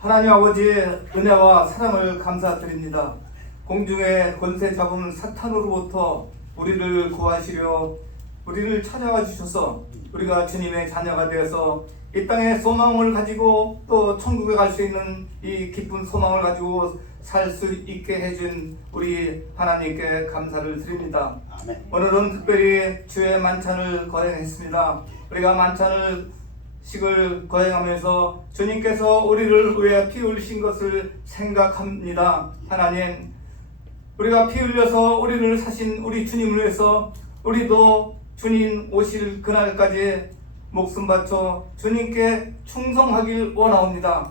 하나님 아버지 은혜와 사랑을 감사드립니다. 공중의 권세 잡은 사탄으로부터 우리를 구하시려 우리를 찾아와 주셔서 우리가 주님의 자녀가 되어서 이 땅에 소망을 가지고 또 천국에 갈 수 있는 이 기쁜 소망을 가지고 살 수 있게 해준 우리 하나님께 감사를 드립니다. 아멘. 오늘은 특별히 주의 만찬을 거행했습니다. 우리가 만찬을 식을 거행하면서 주님께서 우리를 위해 피 흘리신 것을 생각합니다. 하나님, 우리가 피 흘려서 우리를 사신 우리 주님을 위해서 우리도 주님 오실 그날까지 목숨 바쳐 주님께 충성하길 원하옵니다.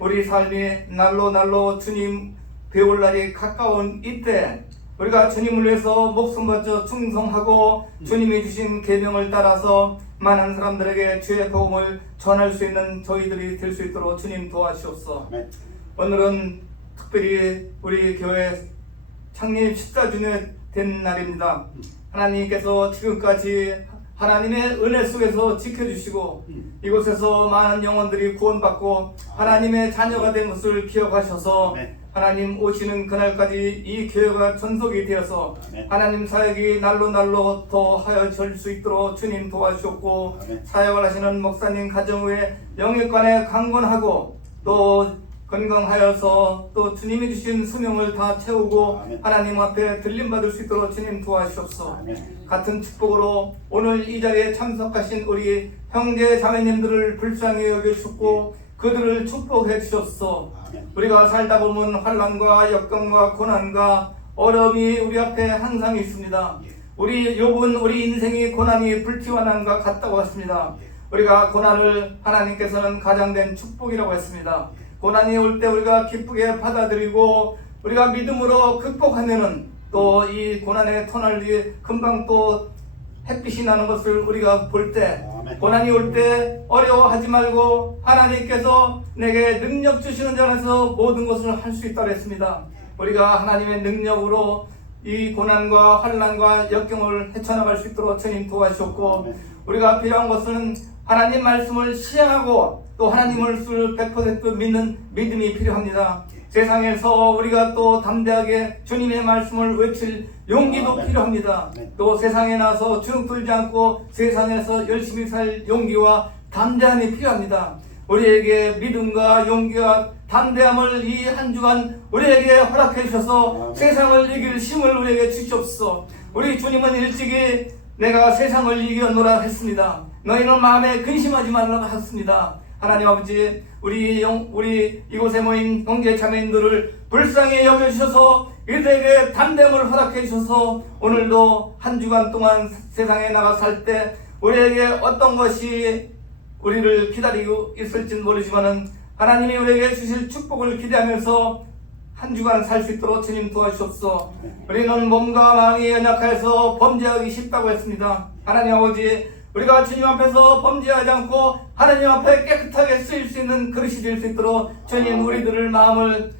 우리 삶이 날로 주님 배울 날이 가까운 이때 우리가 주님을 위해서 목숨 바쳐 충성하고 주님이 주신 계명을 따라서 많은 사람들에게 주의 복음을 전할 수 있는 저희들이 될 수 있도록 주님 도와주옵소서. 오늘은 특별히 우리 교회 창립 14주년 된 날입니다. 하나님께서 지금까지 하나님의 은혜 속에서 지켜주시고 이곳에서 많은 영혼들이 구원받고 하나님의 자녀가 된 것을 기억하셔서 하나님 오시는 그날까지 이 교회가 전속이 되어서 하나님 사역이 날로 더 하여질 수 있도록 주님 도와주셨고 사역을 하시는 목사님 가정 위에 영육간에 강건하고 또 건강하여서 또 주님이 주신 수명을 다 채우고 하나님 앞에 들림받을 수 있도록 주님 도와주옵소서. 같은 축복으로 오늘 이 자리에 참석하신 우리 형제 자매님들을 불쌍히 여겨주셨고 그들을 축복해 주셨소. 우리가 살다 보면 환난과 역경과 고난과 어려움이 우리 앞에 항상 있습니다. 우리 욥은 우리 인생이 고난이 불티환한과 같다고 했습니다. 우리가 고난을 하나님께서는 가장된 축복이라고 했습니다. 고난이 올 때 우리가 기쁘게 받아들이고 우리가 믿음으로 극복하면은 또 이 고난의 터널이 금방 또 햇빛이 나는 것을 우리가 볼 때 고난이 올 때 어려워하지 말고 하나님께서 내게 능력 주시는 자 안에서 모든 것을 할 수 있다고 했습니다. 우리가 하나님의 능력으로 이 고난과 환난과 역경을 헤쳐나갈 수 있도록 주님 도와주셨고 우리가 필요한 것은 하나님 말씀을 시행하고 또 하나님을 100% 믿는 믿음이 필요합니다. 세상에서 우리가 또 담대하게 주님의 말씀을 외칠 용기도 필요합니다. 또 세상에 나서 주눅들지 않고 세상에서 열심히 살 용기와 담대함이 필요합니다. 우리에게 믿음과 용기와 담대함을 이 한 주간 우리에게 허락해 주셔서 세상을 이길 힘을 우리에게 주시옵소서. 우리 주님은 일찍이 내가 세상을 이겼노라 했습니다. 너희는 마음에 근심하지 말라고 하셨습니다. 하나님 아버지, 우리 이곳에 모인 형제 자매님들을 불쌍히 여겨주셔서 이들에게 담대함을 허락해 주셔서 오늘도 한 주간 동안 세상에 나가 살 때 우리에게 어떤 것이 우리를 기다리고 있을지는 모르지만은 하나님이 우리에게 주실 축복을 기대하면서 한 주간 살 수 있도록 주님 도와주옵소서. 우리는 몸과 마음이 연약해서 범죄하기 쉽다고 했습니다. 하나님 아버지, 우리가 주님 앞에서 범죄하지 않고 하나님 앞에 깨끗하게 쓰일 수 있는 그릇이 될 수 있도록 주님 우리들을 마음을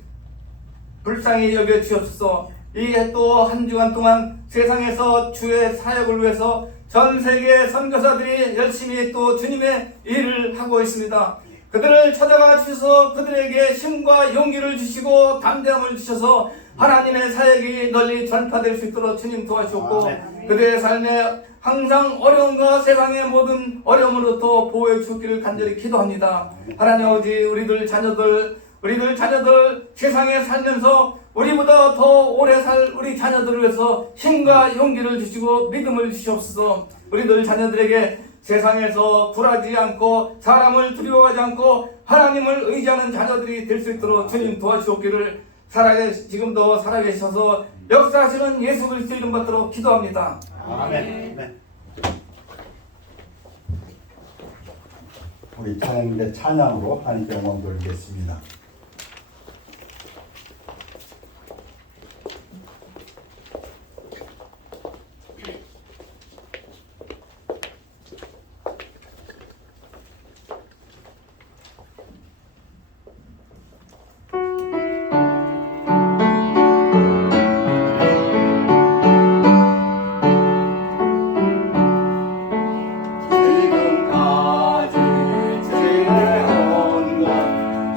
불쌍히 여겨 주옵소서. 이게 또 한 주간 동안 세상에서 주의 사역을 위해서 전 세계 선교사들이 열심히 또 주님의 일을 하고 있습니다. 그들을 찾아가 주셔서 그들에게 힘과 용기를 주시고 담대함을 주셔서 하나님의 사역이 널리 전파될 수 있도록 주님 도와주셨고 그들의 삶에 항상 어려움과 세상의 모든 어려움으로부터 보호해 주기를 간절히 기도합니다. 하나님 아버지, 우리들 자녀들 세상에 살면서 우리보다 더 오래 살 우리 자녀들을 위해서 힘과 용기를 주시고 믿음을 주시옵소서. 우리들 자녀들에게 세상에서 굴하지 않고 사람을 두려워하지 않고 하나님을 의지하는 자녀들이 될 수 있도록 주님 도와주옵기를 지금도 살아계셔서 역사하시는 예수 그리스도 이름 받도록 기도합니다. 아멘. 우리 찬양대 찬양으로 하나님께 영광 돌리겠습니다. 지금까지 지내온 것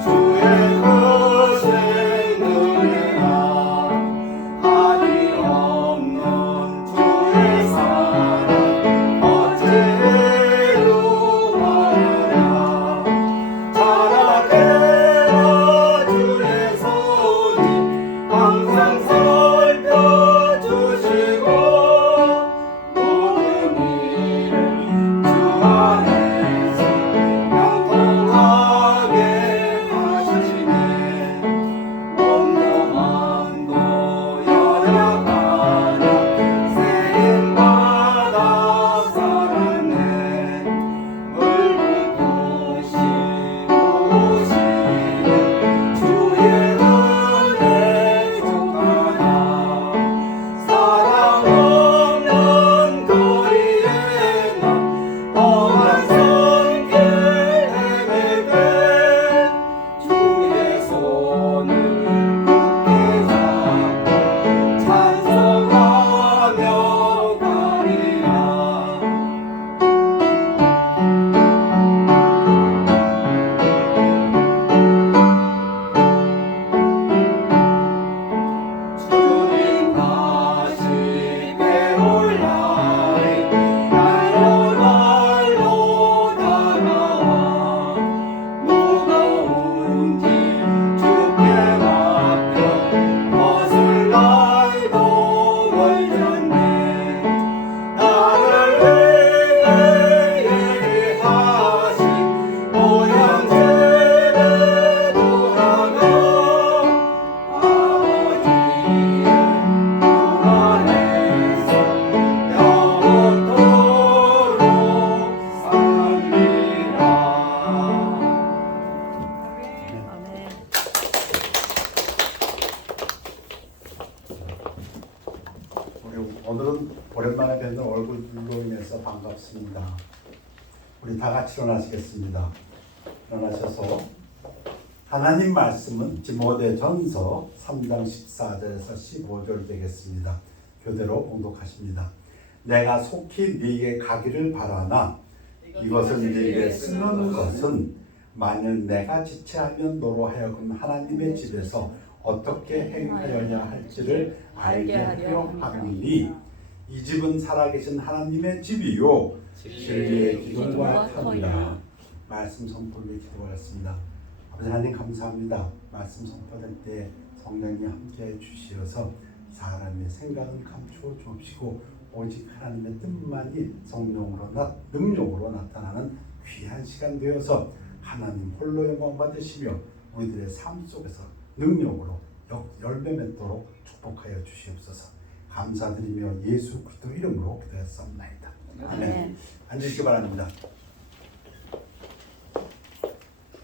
뵈서 반갑습니다. 우리 다 같이 일어나시겠습니다. 일어나셔서 하나님 말씀은 디모데전서 3장 14절에서 15절 되겠습니다. 교대로 봉독하십니다. 내가 속히 네게 가기를 바라나 이것을 네게 쓰는 것은 만일 내가 지체하면 너로 하여금 하나님의 집에서 어떻게 행하여야 할지를 알게 하려 함이니 이 집은 살아계신 하나님의 집이요 진리의 기둥과 터니라. 말씀 선포를 기도하였습니다. 아버지 하나님 감사합니다. 말씀 선포될 때 성령님 함께해 주시어서 사람의 생각은 감추어 주옵시고 오직 하나님의 뜻만이 성령으로 능력으로 나타나는 귀한 시간 되어서 하나님 홀로 영광 받으시며 우리들의 삶 속에서 능력으로 열매 맺도록 축복하여 주시옵소서. 감사드리며 예수 그리스도 이름으로 기도했사옵나이다. 아멘. 앉으시기 바랍니다.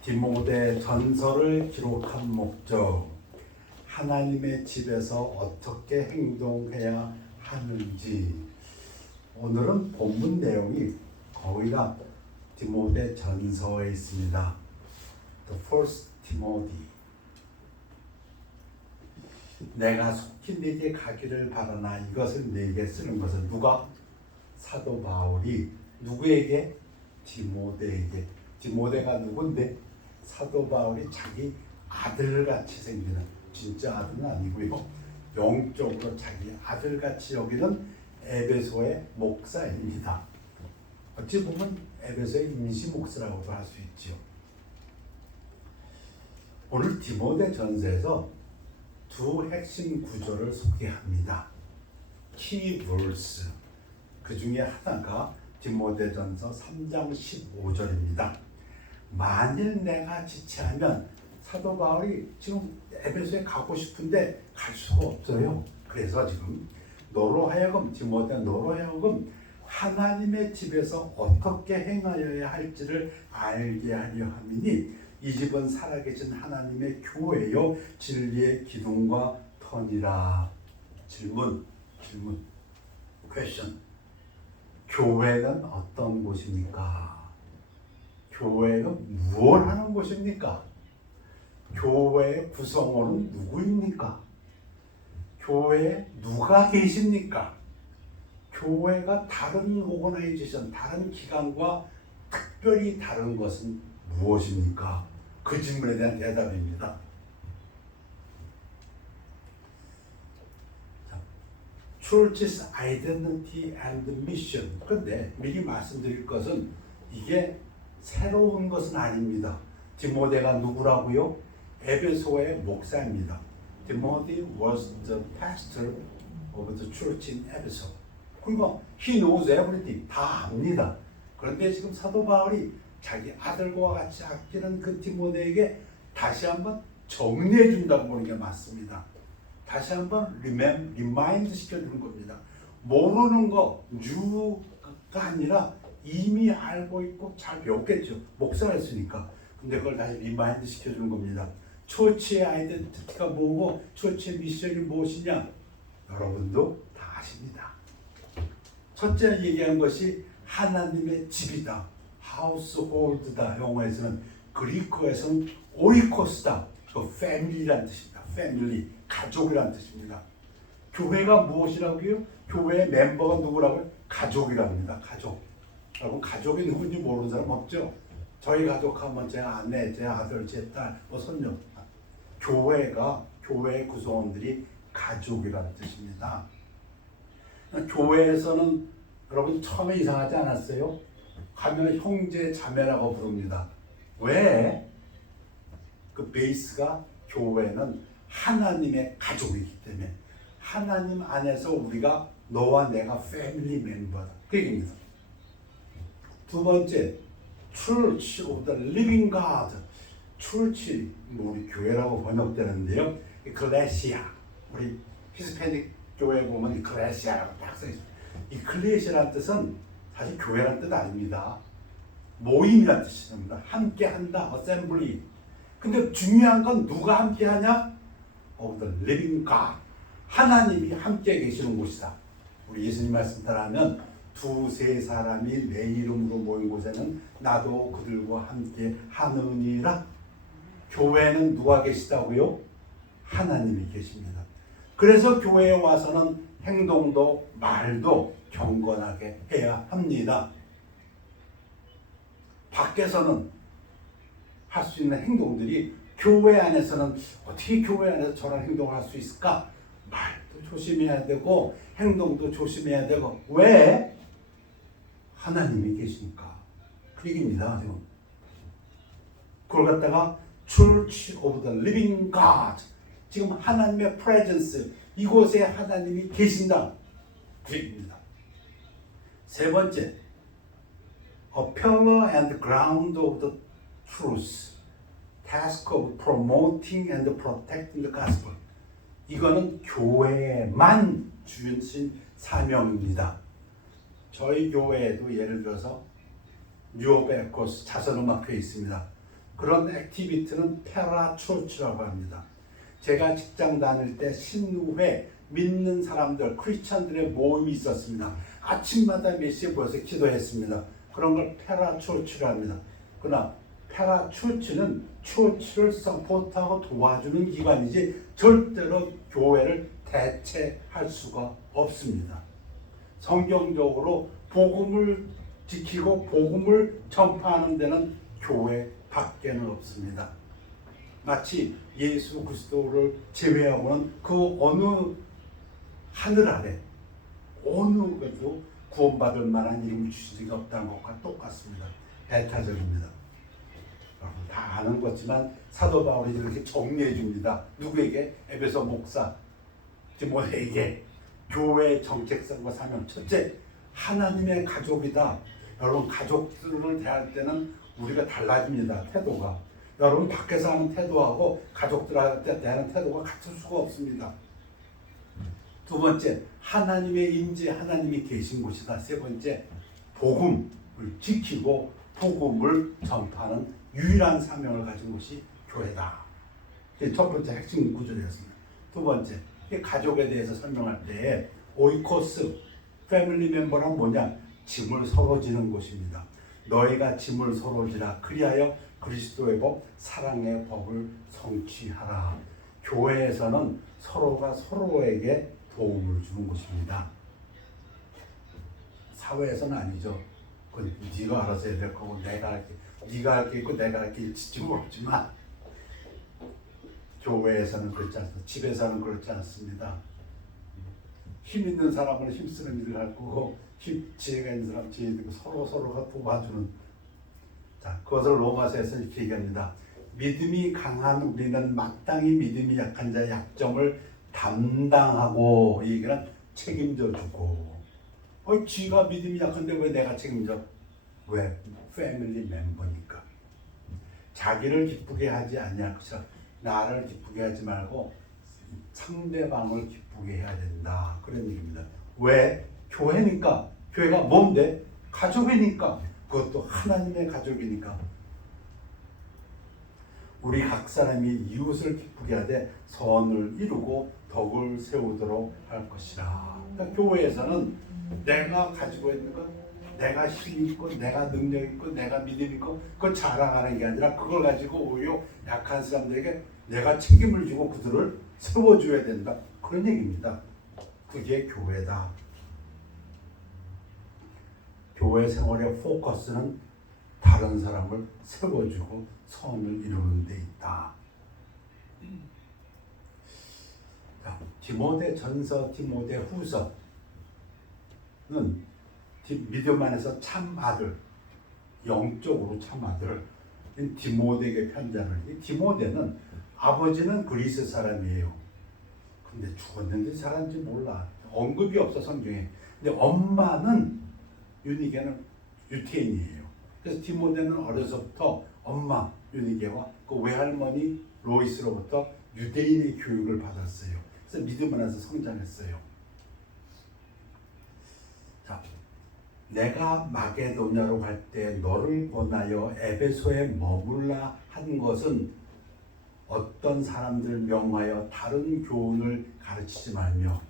디모데 전서를 기록한 목적, 하나님의 집에서 어떻게 행동해야 하는지. 오늘은 본문 내용이 거의 다 디모데 전서에 있습니다. The First Timothy. 내가 속히 네게 가기를 바라나 이것을 네게 쓰는 것은 누가? 사도 바울이 누구에게? 디모데에게. 디모데가 누군데? 사도 바울이 자기 아들같이 생기는, 진짜 아들은 아니고요, 영적으로 자기 아들같이 여기는 에베소의 목사입니다. 어찌 보면 에베소의 임시 목사라고도 할 수 있죠. 오늘 디모데 전서에서 두 핵심 구절을 소개합니다. 키 verse. 그 중에 하나가 디모데 전서 3장 15절입니다. 만일 내가 지체하면, 사도 바울이 지금 에베소에 가고 싶은데 갈 수가 없어요. 그래서 지금 너로 하여금, 디모데 너로 하여금 하나님의 집에서 어떻게 행하여야 할지를 알게 하려 함이니 이 집은 살아계신 하나님의 교회요 진리의 기둥과 터니라. 질문 question. 교회는 어떤 곳입니까? 교회는 무엇을 하는 곳입니까? 교회의 구성원은 누구입니까? 교회에 누가 계십니까? 교회가 다른 오거나이제이션, 다른 기관과 특별히 다른 것은 무엇입니까? 그 질문에 대한 대답입니다. Church's identity and mission. 그런데 미리 말씀드릴 것은 이게 새로운 것은 아닙니다. 디모데가 누구라고요? 에베소의 목사입니다. Timothy was the pastor of the church in Ephesus. 그러니까 he knows everything. 다 압니다. 그런데 지금 사도 바울이 자기 아들과 같이 아끼는 그 디모데에게 다시 한번 정리해 준다고 보는 게 맞습니다. 다시 한번 리마인드 시켜주는 겁니다. 모르는 거, 뉴가 아니라 이미 알고 있고 잘 배웠겠죠. 목사가 했으니까. 근데 그걸 다시 리마인드 시켜주는 겁니다. 처치의 아이덴티티가 뭐고 처치의 미션이 무엇이냐? 여러분도 다 아십니다. 첫째 얘기한 것이 하나님의 집이다. 하우스홀드다. 영어에서는, 그리크어에서는 오이코스다. 그 패밀리라는 뜻입니다. 패밀리, 가족이라는 뜻입니다. 교회가 무엇이라고요? 교회의 멤버가 누구라고요? 가족이랍니다. 가족. 여러분 가족이 누군지 모르는 사람 없죠? 저희 가족하면 제 아내, 제 아들, 제 딸, 손녀. 교회가, 교회의 구성원들이 가족이라는 뜻입니다. 교회에서는 여러분 처음에 이상하지 않았어요? 가면 형제 자매라고 부릅니다. 왜? 그 베이스가 교회는 하나님의 가족이기 때문에 하나님 안에서 우리가 너와 내가 패밀리 멤버다. 그 얘기입니다. 두 번째, Church of the Living God. Church, 우리 교회라고 번역되는데요. 이클레시아, 우리 히스패닉 교회 보면 이클레시아라고 딱 써있습니다. 이클레시아라는 뜻은 사실 교회라는 뜻 아닙니다. 모임이라는 뜻입니다. 함께한다, assembly. 근데 중요한 건 누가 함께하냐? Of the living God. 하나님이 함께 계시는 곳이다. 우리 예수님 말씀 따라하면 두세 사람이 내 이름으로 모인 곳에는 나도 그들과 함께 하느니라. 교회는 누가 계시다고요? 하나님이 계십니다. 그래서 교회에 와서는 행동도 말도 경건하게 해야 합니다. 밖에서는 할 수 있는 행동들이 교회 안에서는 어떻게 교회 안에서 저런 행동을 할 수 있을까? 말도 조심해야 되고 행동도 조심해야 되고. 왜? 하나님이 계시니까. 그 얘기입니다. 지금. 그걸 갖다가 Church of the Living God, 지금 하나님의 presence, 이곳에 하나님이 계신다. 그 얘기입니다. 세 번째, A pillar and ground of the truth, task of promoting and protecting the gospel. 이거는 교회에만 주신 사명입니다. 저희 교회에도 예를 들어서 뉴오베코스 자선음악회에 있습니다. 그런 액티비티는 페라초치라고 합니다. 제가 직장 다닐 때 신우회 믿는 사람들, 크리스천들의 모임이 있었습니다. 아침마다 몇 시에 모여서 기도했습니다. 그런 걸 페라초치라고 합니다. 그러나 페라초치는 초치를 서포트하고 도와주는 기관이지 절대로 교회를 대체할 수가 없습니다. 성경적으로 복음을 지키고 복음을 전파하는 데는 교회 밖에는 없습니다. 마치 예수 그리스도를 제외하고는 그 어느 하늘 아래 어느 것도 구원받을 만한 이름을 주신 적이 없다는 것과 똑같습니다. 배타적입니다. 여러분 다 아는 거지만 사도 바울이 이렇게 정리해 줍니다. 누구에게? 에베소 목사 디모데에게. 교회의 정체성과 사명. 첫째, 하나님의 가족이다. 여러분 가족들을 대할 때는 우리가 달라집니다. 태도가. 여러분 밖에서 하는 태도하고 가족들한테 대하는 태도가 같을 수가 없습니다. 두 번째, 하나님의 임재, 하나님이 계신 곳이다. 세 번째, 복음을 지키고 복음을 전파하는 유일한 사명을 가진 곳이 교회다. 첫 번째 핵심 구절이었습니다. 두 번째, 가족에 대해서 설명할 때 오이코스, 패밀리 멤버란 뭐냐? 짐을 서로 지는 곳입니다. 너희가 짐을 서로 지라. 그리하여 그리스도의 법, 사랑의 법을 성취하라. 교회에서는 서로가 서로에게 도움을 주는 곳입니다. 사회에서는 아니죠. 그건 네가 알아서 해야 될 거고 내가 할게. 네가 할 게 있고 내가 할 게 있을지 모르지만 교회에서는 그렇지 않습니다. 집에서는 그렇지 않습니다. 힘 있는 사람은 힘쓰는 일을 할 거고 지혜가 있는 사람 지혜 있고 서로가 도와주는. 자, 그것을 로마서에서 이렇게 얘기합니다. 믿음이 강한 우리는 마땅히 믿음이 약한 자의 약점을 담당하고, 이 얘기는 책임져 주고. 지가 믿음이 약한데 왜 내가 책임져? 왜? 패밀리 멤버니까. 자기를 기쁘게 하지 아니할 것이라. 나를 기쁘게 하지 말고 상대방을 기쁘게 해야 된다. 그런 얘기입니다. 왜? 교회니까. 교회가 뭔데? 가족이니까. 그것도 하나님의 가족이니까. 우리 각 사람이 이웃을 기쁘게 하되 선을 이루고 덕을 세우도록 할 것이라. 그러니까 교회에서는 내가 가지고 있는 것, 내가 힘 있고 내가 능력 있고 내가 믿음 있고 그걸 자랑하는 게 아니라 그걸 가지고 오히려 약한 사람들에게 내가 책임을 지고 그들을 세워줘야 된다. 그런 얘기입니다. 그게 교회다. 교회 생활의 포커스는 다른 사람을 세워주고 선을 이루는 데 있다. 디모데 전서, 디모데 후서는 믿음 안에서 참 아들, 영적으로 참 아들 디모데에게 편지하는. 디모데는 아버지는 그리스 사람이에요. 근데 죽었는지 살았는지 몰라. 언급이 없어 성경에. 근데 엄마는 유니게는 유태인이에요. 그래서 디모데는 어려서부터 엄마 유니게와 그 외할머니 로이스로부터 유대인의 교육을 받았어요. 그래서 믿음 안에서 성장했어요. 자, 내가 마게도냐로 갈 때 너를 권하여 에베소에 머물라 한 것은 어떤 사람들 명하여 다른 교훈을 가르치지 말며.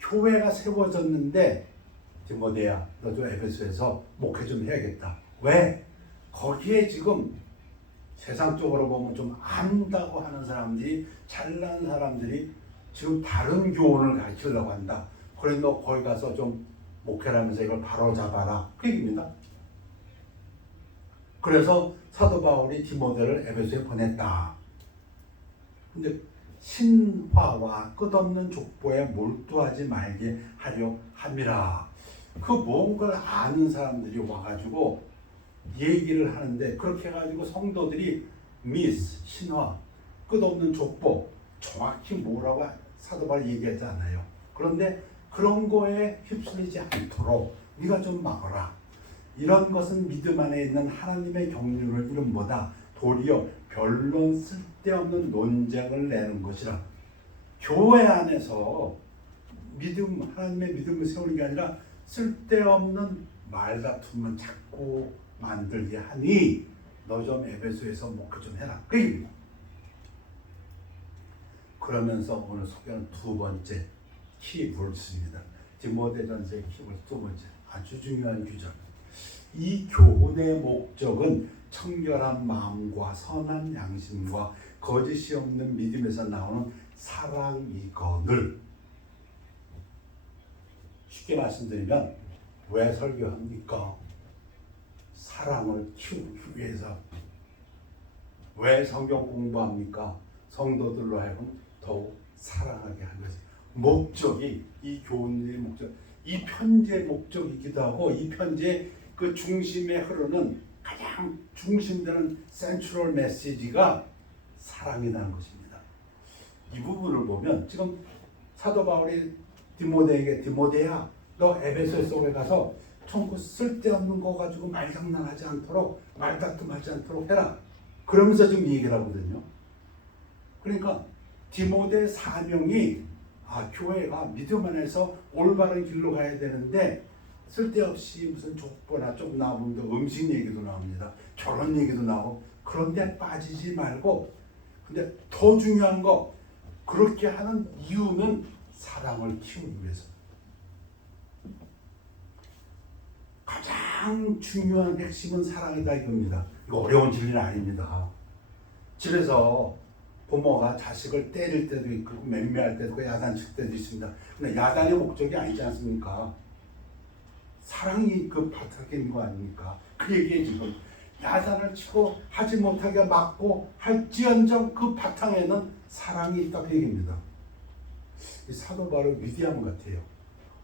교회가 세워졌는데 디모데야, 너도 에베소에서 목회 좀 해야겠다. 왜? 거기에 지금 세상적으로 보면 좀 안다고 하는 사람들이, 잘난 사람들이 지금 다른 교훈을 가르치려고 한다. 그래 너 거기 가서 좀 목회를 하면서 이걸 바로잡아라. 그 얘기입니다. 그래서 사도 바울이 디모데를 에베소에 보냈다. 근데 신화와 끝없는 족보에 몰두하지 말게 하려 함이라. 그 뭔가를 아는 사람들이 와가지고 얘기를 하는데, 그렇게 해가지고 성도들이 미스, 신화, 끝없는 족보, 정확히 뭐라고 사도 바울이 얘기하지 않아요. 그런데 그런 거에 휩쓸리지 않도록 네가 좀 막아라. 이런 것은 믿음 안에 있는 하나님의 경륜을 이름보다 도리어 별론 쓸데없는 논쟁을 내는 것이라. 교회 안에서 하나님의 믿음을 세우는 게 아니라 쓸데없는 말다툼은 자꾸 만들게 하니 너 좀 에베소에서 목회 좀 해라. 그 얘기입니다. 그러면서 오늘 소개하는 두 번째 키버스입니다. 디모데전서의 키버스 두 번째, 아주 중요한 규정. 이 교훈의 목적은 청결한 마음과 선한 양심과 거짓이 없는 믿음에서 나오는 사랑이거늘. 쉽게 말씀드리면 왜 설교합니까? 사랑을 키우기 위해서. 왜 성경 공부합니까? 성도들로 하여금 더욱 사랑하게 하는 것이 목적이, 이 교훈의 목적, 이 편지의 목적이기도 하고, 이 편지의 그 중심에 흐르는 가장 중심되는 센트럴 메시지가 사랑이라는 것입니다. 이 부분을 보면 지금 사도 바울이 디모데에게, 디모데야 너 에베소에 속에 가서 그 쓸데없는 거 가지고 말장난하지 않도록, 말다툼하지 않도록 해라. 그러면서 지금 얘기를 하거든요. 그러니까 디모데 사명이, 교회가 믿음 안에서 올바른 길로 가야 되는데 쓸데없이 무슨 족보나 좀 나오면 음식 얘기도 나옵니다. 결혼 얘기도 나오고, 그런데 빠지지 말고, 근데 더 중요한 거, 그렇게 하는 이유는 사랑을 키우기 위해서. 가장 중요한 핵심은 사랑이다 이겁니다. 이거 어려운 진리는 아닙니다. 집에서 부모가 자식을 때릴 때도 있고 맹매할 때도 있고 야단칠 때도 있습니다. 근데 야단의 목적이 아니지 않습니까? 사랑이 그 바탕인 거 아닙니까? 그 얘기에 지금 야단을 치고 하지 못하게 막고 할지언정 그 바탕에는 사랑이 있다 그 얘기입니다. 이 사도 바울은 위대한 것 같아요.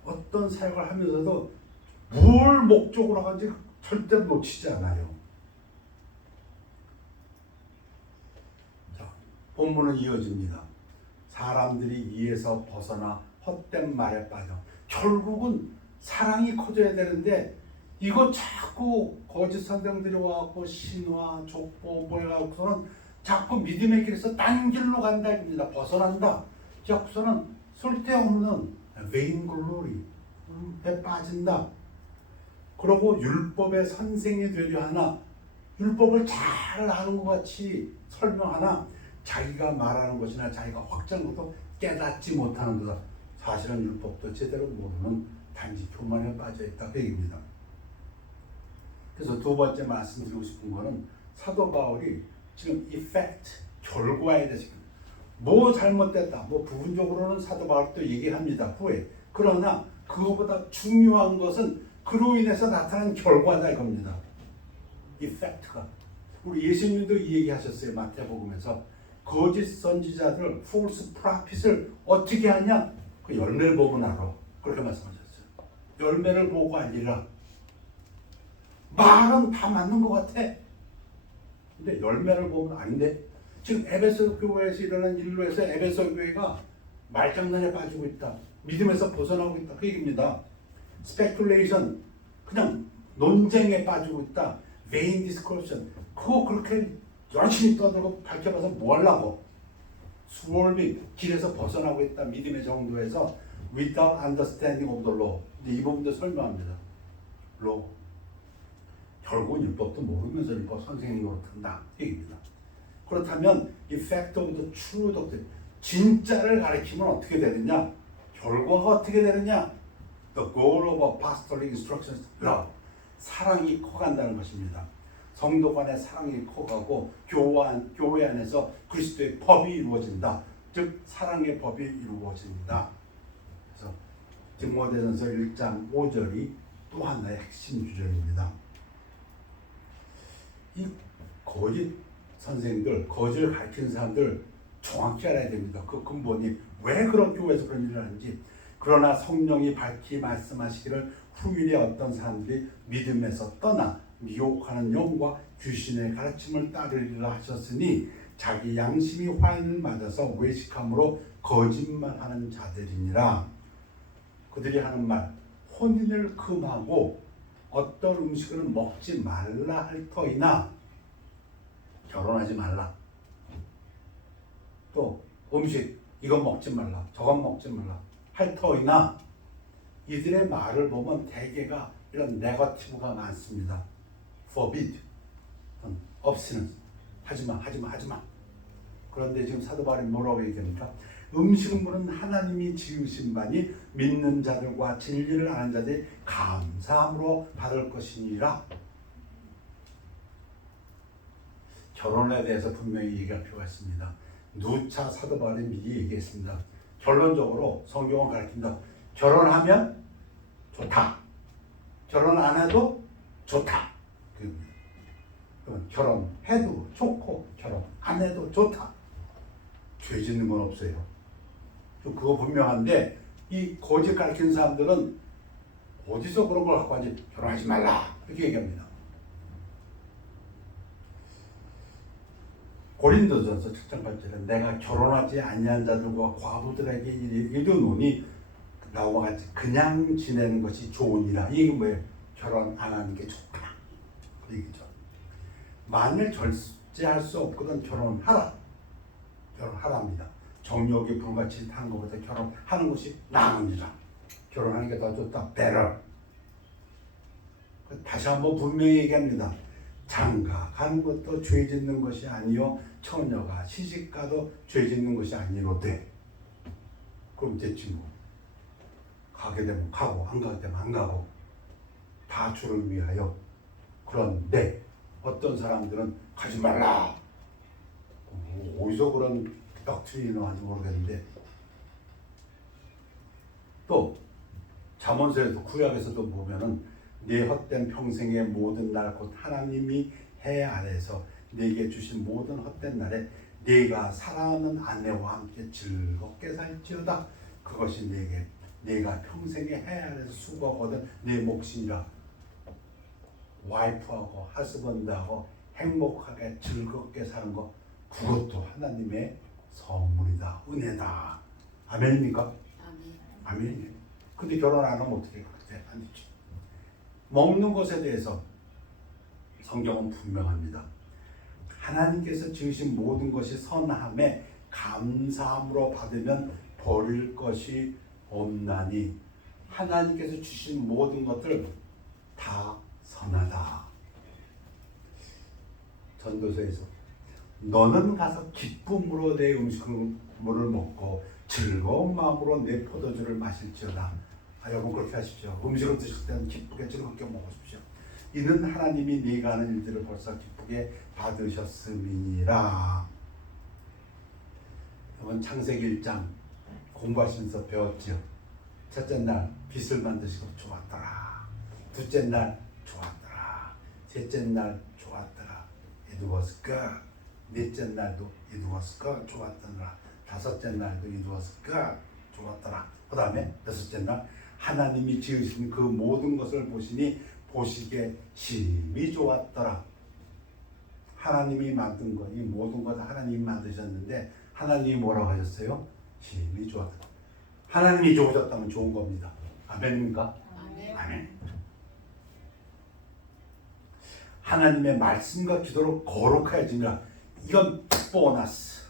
어떤 사역을 하면서도 뭘 목적으로 하는지 절대 놓치지 않아요. 자, 본문은 이어집니다. 사람들이 이에서 벗어나 헛된 말에 빠져. 결국은 사랑이 커져야 되는데 이거 자꾸 거짓 선생들이 와갖고 신화, 족보 모여갖고서는 자꾸 믿음의 길에서 딴 길로 간다 입니다. 벗어난다. 여기서는 쓸데없는 vain glory에 빠진다. 그리고 율법의 선생이 되려 하나, 율법을 잘 아는 것 같이 설명하나 자기가 말하는 것이나 자기가 확정한 것도 깨닫지 못하는 거다. 사실은 율법도 제대로 모르는 단지 교만에 빠져있다 그 얘기입니다. 그래서 두 번째 말씀드리고 싶은 거는 사도 바울이 지금 effect, 결과에 대해서 뭐 잘못됐다, 뭐 부분적으로는 사도 바울도 얘기합니다 후에. 그러나 그거보다 중요한 것은 그로 인해서 나타난 결과다 이겁니다. effect가. 우리 예수님도 이 얘기 하셨어요. 마태복음에서 거짓 선지자들, false prophet을 어떻게 하냐? 그 열매를 보고 알아. 그렇게 말씀하셨어요. 열매를 보고 알리라. 말은 다 맞는 것 같아. 근데 열매를 보면 아닌데, 지금 에베소 교회에서 일어난 일로 해서 에베소 교회가 말장난에 빠지고 있다. 믿음에서 벗어나고 있다. 그 얘기입니다. 스페큘레이션, 그냥 논쟁에 빠지고 있다. vain discussion, 그거 그렇게 열심히 떠들고 밝혀봐서 뭐 하려고. swerving, 길에서 벗어나고 있다. 믿음의 정도에서 without understanding of the law. 이 부분도 설명합니다. law. 결국은 율법도 모르면서 율법 선생님 노릇한다. 얘기입니다. 그렇다면 effect of the true doctrine, 진짜를 가리키면 어떻게 되느냐? 결과가 어떻게 되느냐? The goal of a pastoral instruction is love. 사랑이 커간다는 것입니다. 성도 간의 사랑이 커가고 교회 안에서 그리스도의 법이 이루어진다. 즉 사랑의 법이 이루어집니다. 그래서 디모데전서 1장 5절이 또 하나의 핵심 주절입니다. 이 거짓 선생들, 거짓을 가르치는 사람들 정확히 알아야 됩니다. 그 근본이 왜 그런 교회에서 그런 일을 하는지. 그러나 성령이 밝히 말씀하시기를 후일에 어떤 사람들이 믿음에서 떠나 미혹하는 영과 귀신의 가르침을 따르리라 하셨으니 자기 양심이 화인을 맞아서 외식함으로 거짓말하는 자들이니라. 그들이 하는 말, 혼인을 금하고 어떤 음식을 먹지 말라 할 터이나 결혼하지 말라. 또 음식 이건 먹지 말라, 저건 먹지 말라 할 터이나 이들의 말을 보면 대개가 이런 네거티브가 많습니다. forbid, 없이는 하지마. 그런데 지금 사도 바울이 뭐라고 얘기합니까? 음식물은 하나님이 지으신 바니 믿는 자들과 진리를 아는 자들이 감사함으로 받을 것이니라. 결혼에 대해서 분명히 얘기할 필요가 있습니다. 누차 사도 바울이 미리 얘기했습니다. 결론적으로 성경은 가르칩니다. 결혼하면 좋다. 결혼 안 해도 좋다. 결혼해도 좋고 결혼 안 해도 좋다. 죄 짓는 건 없어요. 그거 분명한데 이 거짓 가르치는 사람들은 어디서 그런 걸 갖고 하지? 결혼하지 말라 이렇게 얘기합니다. 고린도전서 7장 8절에 내가 결혼하지 아니한 자들과 과부들에게 이르노니 나와 같이 그냥 지내는 것이 좋으니라. 이게 뭐예요? 결혼 안 하는 게 좋다. 그 얘기죠. 만일 절제할 수 없거든 결혼하라. 결혼하랍니다. 정욕이 불같이 타는 것보다 결혼하는 것이 나으니라. 결혼하는 게 더 좋다. better. 다시 한번 분명히 얘기합니다. 장가가는 것도 죄 짓는 것이 아니요 처녀가 시집가도 죄 짓는 것이 아니로되. 그럼 됐지 뭐. 가게 되면 가고 안 가게 되면 안 가고 다 주를 위하여. 그런데 어떤 사람들은 가지 말라. 어디서 그런 덕트린이 나왔는지 모르겠는데 또 잠언서에도 구약에서도 보면은 네 헛된 평생의 모든 날 곧 하나님이 해 아래에서 네게 주신 모든 헛된 날에 네가 사랑하는 아내와 함께 즐겁게 살지어다. 그것이 네가 평생의 해 아래에서 수고하거든 네 몫이니라. 와이프하고 하스번드하고 행복하게 즐겁게 사는 거 그것도 하나님의 선물이다. 은혜다. 아멘입니까? 아멘이에요. 근데 결혼 안 하면 어떻게 그렇게 안 되죠. 먹는 것에 대해서 성경은 분명합니다. 하나님께서 지으신 모든 것이 선함에 감사함으로 받으면 버릴 것이 없나니 하나님께서 주신 모든 것들 다 선하다. 전도서에서 너는 가서 기쁨으로 내 음식물을 먹고 즐거운 마음으로 내 포도주를 마실지어다. 여러분 그렇게 하십시오. 음식을 드실 때는 기쁘게 즐겁게 먹으십시오. 이는 하나님이 네가 하는 일들을 벌써 기쁘게 받으셨음이니라. 여러분 창세기 1장 공부하시면서 배웠죠. 첫째 날 빚을 만드시고 좋았더라. 둘째 날 좋았더라. 셋째 날 좋았더라. It was good. 넷째 날도 it was good. 좋았더라. 다섯째 날도 it was good. 좋았더라. 그 다음에 여섯째 날 하나님이 지으신 그 모든 것을 보시니 보시기에 심히 좋았더라. 하나님이 만든 것, 이 모든 것 하나님이 만드셨는데 하나님이 뭐라고 하셨어요? 심히 좋았더라. 하나님이 좋으셨다면 좋은 겁니다. 아멘입니까? 아멘. 하나님의 말씀과 기도로 거룩해지며 이건 보너스.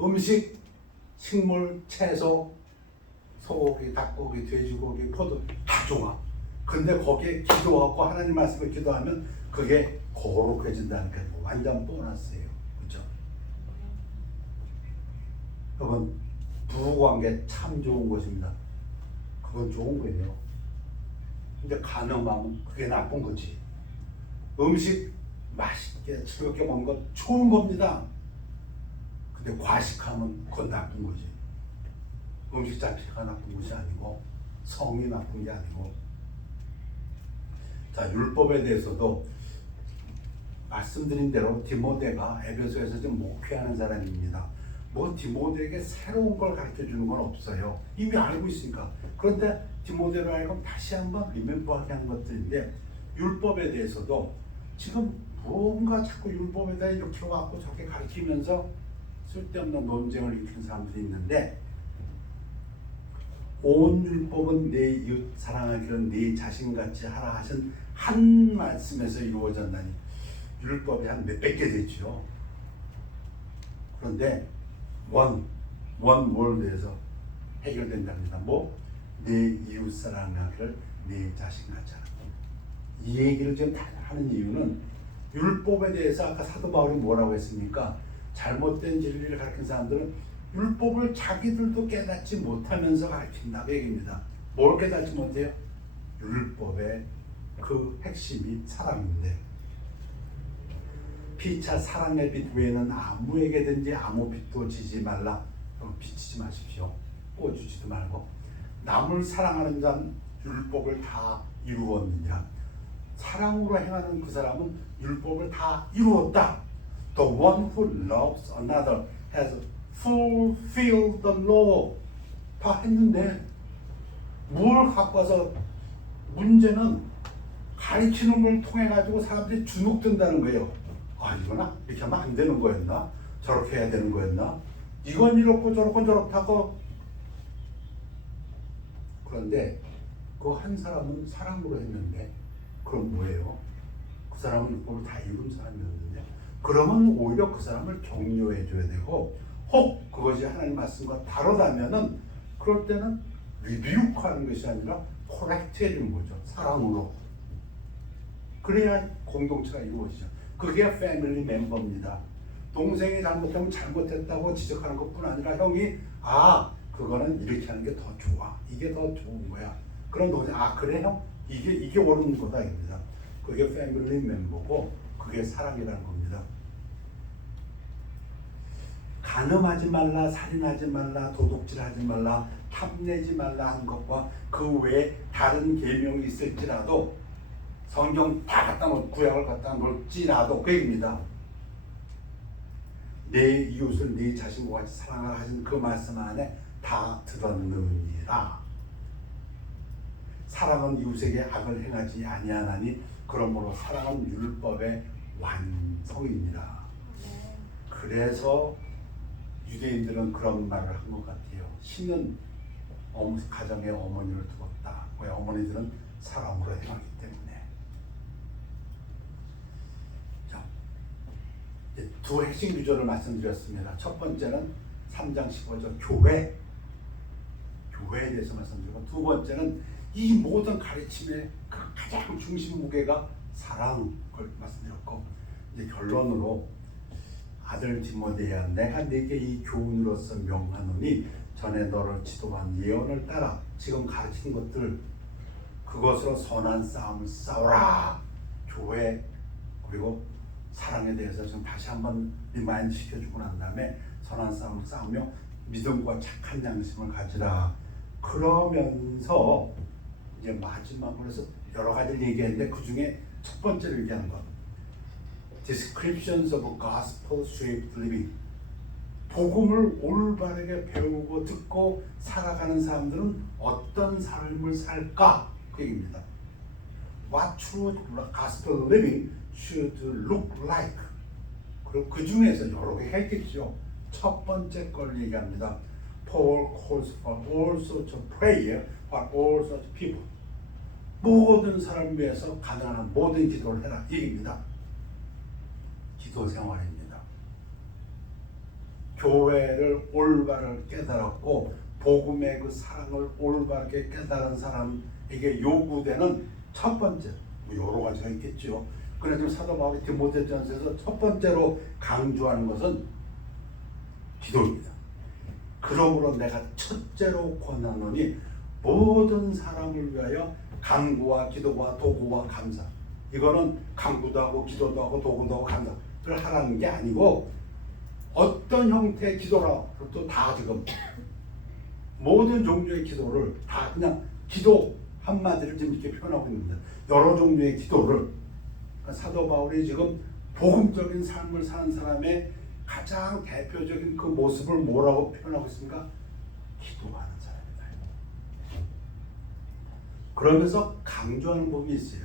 음식, 식물, 채소, 소고기, 닭고기, 돼지고기, 포도 다 좋아. 근데 거기에 기도하고 하나님 말씀을 기도하면 그게 거룩해진다는 게 완전 보너스예요. 그렇죠? 여러분 부부관계 참 좋은 것입니다. 그건 좋은 거예요. 근데 간음하면 그게 나쁜 거지. 음식 맛있게 즐겁게 먹는 건 좋은 겁니다. 근데 과식하면 그건 나쁜 거지. 음식 자체가 나쁜 것이 아니고 성이 나쁜 게 아니고. 자, 율법에 대해서도 말씀드린 대로 디모데가 에베소에서 좀 목회하는 사람입니다. 뭐 디모데에게 새로운 걸 가르쳐 주는 건 없어요. 이미 알고 있으니까. 그런데 디모데로 하여금 다시 한번 리멤버하게 한 것들인데, 율법에 대해서도 지금 뭔가 자꾸 율법에 대해 이렇게 와갖고 저렇게 가르치면서 쓸데없는 논쟁을 일으키는 사람들이 있는데, 온 율법은 내 이웃 사랑하기를 네 자신같이 하라 하신 한 말씀에서 이루어졌나니, 율법이 한 몇백 개 됐죠. 그런데 원 월드에서 해결된답니다. 뭐? 내 이웃 사랑하기를 내 자신같이 하라. 이 얘기를 지금 다 하는 이유는, 율법에 대해서 아까 사도 바울이 뭐라고 했습니까? 잘못된 진리를 가르친 사람들은 율법을 자기들도 깨닫지 못하면서 가르친다 그 얘기입니다. 뭘 깨닫지 못해요? 율법의 그 핵심이 사랑인데, 피차 사랑의 빛 외에는 아무에게든지 아무 빛도 지지 말라. 비치지 마십시오. 꽂주지도 말고. 남을 사랑하는 자는 율법을 다 이루었느니라. 사랑으로 행하는 그 사람은 율법을 다 이루었다. The one who loves another has fulfilled the law. 다 했는데 뭘 갖고 와서, 문제는 가르치는 걸 통해 가지고 사람들이 주눅든다는 거예요. 아, 이거나 이렇게 하면 안 되는 거였나? 저렇게 해야 되는 거였나? 이건 이렇고 저렇고 저렇다고. 그런데 그 한 사람은 사랑으로 했는데, 그럼 뭐예요? 그 사람은 율법을 다 이룬 사람이었는데, 그러면 오히려 그 사람을 격려해 줘야 되고, 혹 그것이 하나님 말씀과 다르다면은 그럴 때는 리뷰하는 것이 아니라 코렉트 해주는 거죠. 사랑으로. 그래야 공동체가 이루어지죠. 그게 패밀리 멤버입니다. 동생이 잘못하면 잘못했다고 지적하는 것뿐 아니라, 형이 그거는 이렇게 하는 게 더 좋아, 이게 더 좋은 거야, 그런 동생, 그래 형? 이게 옳은 거다 입니다. 그게 패밀리 멤버고, 그게 사랑이라는 겁니다. 간음하지 말라, 살인하지 말라, 도둑질하지 말라, 탐내지 말라 하는 것과 그 외에 다른 계명이 있을지라도, 성경 다 갖다 놓고 구약을 갖다 놓을지라도 그 얘기입니다. 내 이웃을 네 자신과 같이 사랑하라 하신 그 말씀 안에 다 들었느니라. 사랑은 이웃에게 악을 행하지 아니하나니 그러므로 사랑은 율법의 완성이니라. 그래서 유대인들은 그런 말을 한 것 같아요. 신은 가정의 어머니를 두었다. 왜? 어머니들은 사랑으로 행하기 때문에. 자, 두 핵심 구조를 말씀드렸습니다. 첫 번째는 3장 15절 교회에 대해서 말씀드리고, 두 번째는 이 모든 가르침의 그 가장 중심 무게가 사랑을 말씀드렸고, 이제 결론으로, 아들 디모데야, 내가 네게 이 교훈으로서 명하노니 전에 너를 지도한 예언을 따라 지금 가르친 것들, 그것으로 선한 싸움을 싸우라. 교회 그리고 사랑에 대해서 좀 다시 한번 리마인드 시켜주고 난 다음에 선한 싸움을 싸우며 믿음과 착한 양심을 가지라. 그러면서 이제 마지막으로 해서 여러 가지를 얘기했는데, 그 중에 첫 번째로 얘기하는 것, Descriptions of Gospel-shaped living. 복음을 올바르게 배우고 듣고 살아가는 사람들은 어떤 삶을 살까? 그 얘기입니다. What true gospel living should look like. 그리고 그 중에서 여러 개가 있겠죠. 첫 번째 걸 얘기합니다. Paul calls for all sorts of prayer for all sorts of people. 모든 사람을 위해서 가능한 모든 기도를 해라. 이 얘기입니다. 기도 생활입니다. 교회를 올바르게 깨달았고 복음의 그 사랑을 올바르게 깨달은 사람에게 요구되는 첫 번째, 여러 가지가 있겠죠. 그래서 지금 사도 바울이 디모데전서에서 첫 번째로 강조하는 것은 기도입니다. 그러므로 내가 첫째로 권하노니 모든 사람을 위하여 간구와 기도와 도구와 감사. 이거는 간구도 하고 기도도 하고 도구도 하고 감사를 하라는 게 아니고 어떤 형태의 기도라도 다 지금 모든 종류의 기도를 다 그냥 기도 한마디를 지금 이렇게 표현하고 있는데 여러 종류의 기도를 사도 바울이 지금 복음적인 삶을 사는 사람의 가장 대표적인 그 모습을 뭐라고 표현하고 있습니까? 기도하는 사람이다. 그러면서 강조하는 부분이 있어요.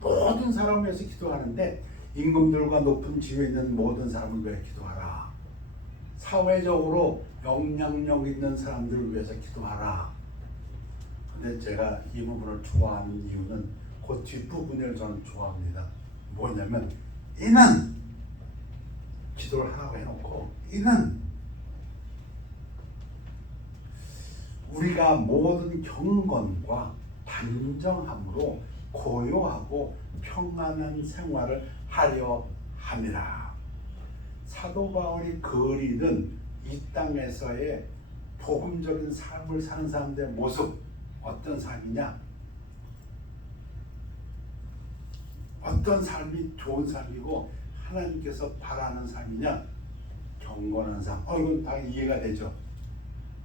모든 사람을 위해서 기도하는데 임금들과 높은 지위에 있는 모든 사람을 위해 기도하라. 사회적으로 영향력 있는 사람들을 위해서 기도하라. 근데 제가 이 부분을 좋아하는 이유는 그 뒷부분을 저는 좋아합니다. 뭐냐면 이는 기도를 하라고 해놓고 이는 우리가 모든 경건과 단정함으로 고요하고 평안한 생활을 하려 함이라. 사도 바울이 그리는 이 땅에서의 복음적인 삶을 사는 사람들의 모습 어떤 삶이냐? 어떤 삶이 좋은 삶이고 하나님께서 바라는 삶이냐? 경건한 삶. 이건 다 이해가 되죠.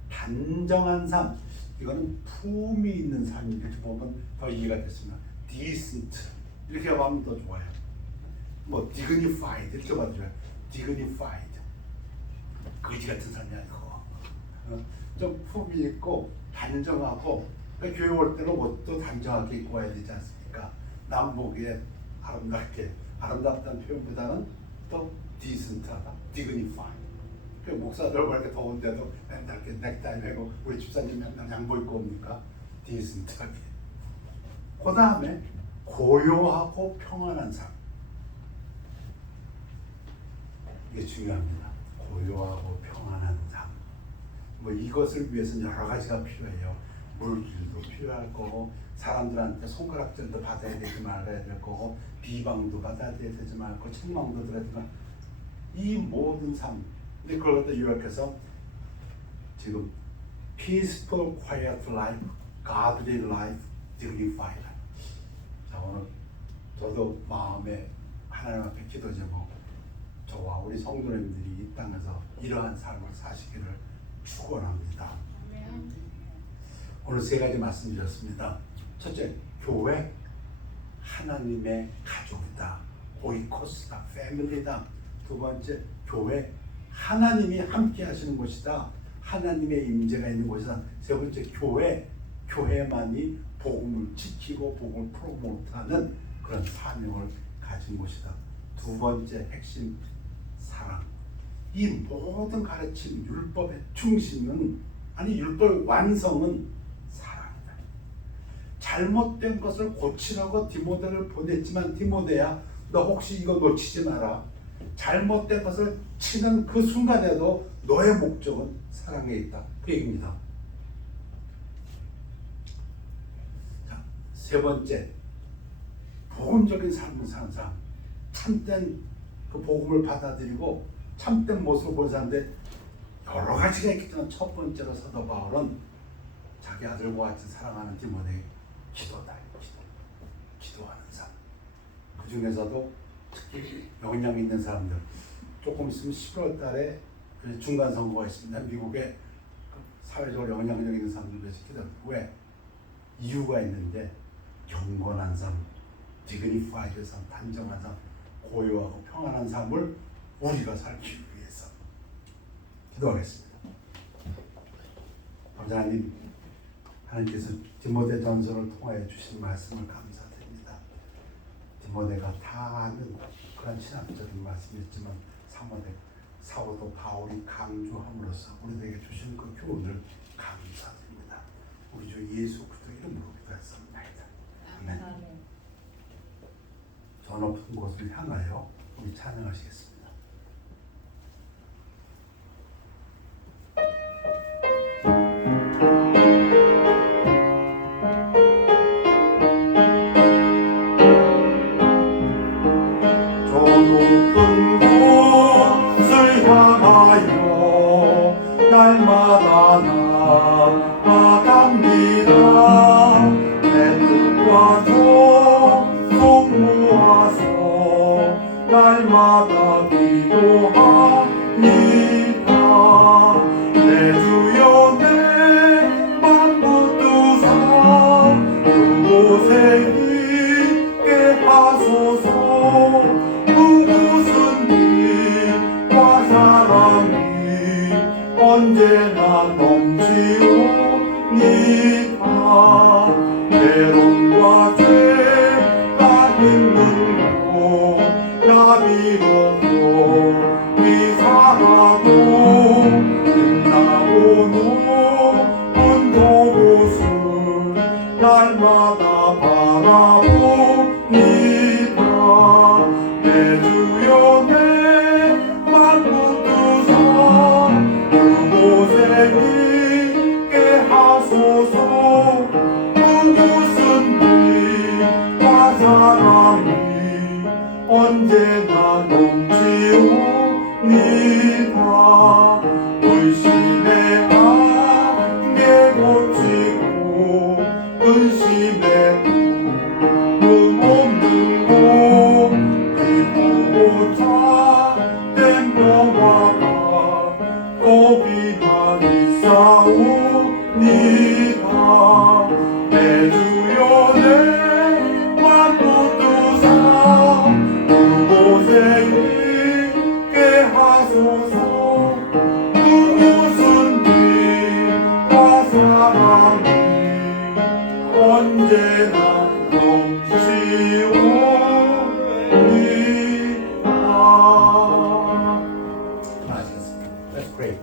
단정한 삶. 이거는 품이 있는 삶. 이렇게 보면 더 이해가 됐습니다. decent. 이렇게 하면 더 좋아요. 뭐 dignified 이렇게 봐도 좋아요. dignified. 거지 같은 삶이 아니고 좀 품이 있고 단정하고 그러니까 교회 올 때는 옷도 단정하게 입고 와야 되지 않습니까? 남 보기에 아름답게 아름답다는 표현보다는 또 decent하다, dignified. 그 목사들 그렇게 더운데도 맨날 이렇게 넥타이 매고 우리 집사님 맨날 양복 입고 옵니까? decent하게. 그 다음에 고요하고 평안한 삶. 이게 중요합니다. 고요하고 평안한 삶. 뭐 이것을 위해서는 여러 가지가 필요해요. 물질도 필요할 거고 사람들한테 손가락질도 받아야 되지 말아야 될 거고 비방도 받아야 되지 말고 책망도 들어야 되지 말고 이 모든 삶. 근데 그걸 갖다 요약해서 지금 peaceful, quiet life, godly life, dignified life. 자 오늘 저도 마음에 하나님 앞에 기도 제목 저와 우리 성도님들이 이 땅에서 이러한 삶을 사시기를 축원합니다. 오늘 세 가지 말씀드렸습니다. 첫째, 교회 하나님의 가족이다. 오이코스다. 패밀리다. 두 번째, 교회 하나님이 함께 하시는 곳이다. 하나님의 임재가 있는 곳이다. 세 번째, 교회만이 복음을 지키고 복음을 프로모트하는 그런 사명을 가진 곳이다. 두 번째 핵심, 사랑. 이 모든 가르침, 율법의 중심은 아니 율법의 완성은 사랑이다. 잘못된 것을 고치라고 디모데를 보냈지만 디모데야 너 혹시 이거 놓치지 마라. 잘못된 것을 치는 그 순간에도 너의 목적은 사랑에 있다. 그 얘기입니다. 자, 세 번째, 복음적인 삶을 사는 사람. 참된 그 복음을 받아들이고 참된 모습을 보는 사람인데 여러 가지가 있겠지만 첫 번째로 사도 바울은 자기 아들과 같이 사랑하는 디모데에게 기도다. 기도하는 삶. 그 중에서도 특히 영향 있는 사람들. 조금 있으면 11월 달에 중간 선거가 있습니다. 미국에 사회적으로 영향력 있는 사람들 위해서 기도합니다. 왜? 이유가 있는데 경건한 삶, dignified 삶, 단정한 삶, 고요하고 평안한 삶을 우리가 살기 위해서 기도하겠습니다. 하나님, 하나님께서 디모데 전서를 통하여 주신 말씀을 감사드립니다. 디모데가 다 아는 그런 신학적인 말씀이었지만 사도 바울이 강조함으로써 우리에게 주신 그 교훈을 감사드립니다. 우리 주 예수 그리스도 이름으로 기도했습니다. 아멘. 저 높은 곳을 향하여 우리 찬양하시겠습니다. 날마다 나아갑니다. 내 뜻과 하소 날마다 기도합니다. 내 주여 내 맘부두사 그곳에 있게 하소서. 그곳은 빛과 사랑이 언제나 넘치옵니다. 괴로움과 죄가 있는 곳 나비로고 미사라도 끝나고 높은 그곳을 날마다 바라봅니다. 내 주여 내 맘부두사 그곳에 있게 하소서. 그곳은 빛과 사랑이 언제나 넘치옵니다. 의심의 안개 고치고 근심의 금 없는 곳 기쁘고 참된 평화가 고비만 있사옵니다. 내 주여 내 맘부두사 그곳에 있게 하소서. 그곳은 빛과 사랑이 언제나 넘치옵니다. 맞았습니다. Let's pray.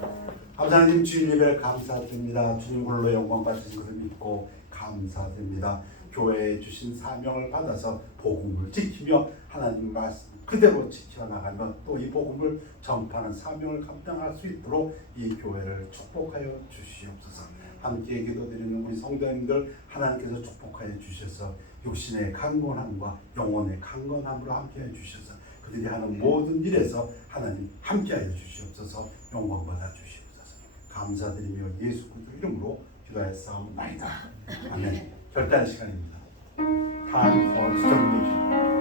하나님 주님 예배를 감사드립니다. 주님 홀로 영광 받으신 것을 믿고 감사드립니다. 교회에 주신 사명을 받아서 복음을 지키며 하나님 말씀 그대로 지켜나가며 또 이 복음을 전파하는 사명을 감당할 수 있도록 이 교회를 축복하여 주시옵소서. 함께 기도드리는 우리 성도님들 하나님께서 축복하여 주셔서 육신의 강건함과 영혼의 강건함으로 함께하여 주셔서 그들이 하는 모든 일에서 하나님 함께하여 주시옵소서. 영광 받아 주시옵소서. 감사드리며 예수 그리스도 이름으로 기도하였사옵나이다. 아멘. 결단 시간입니다. Time for determination.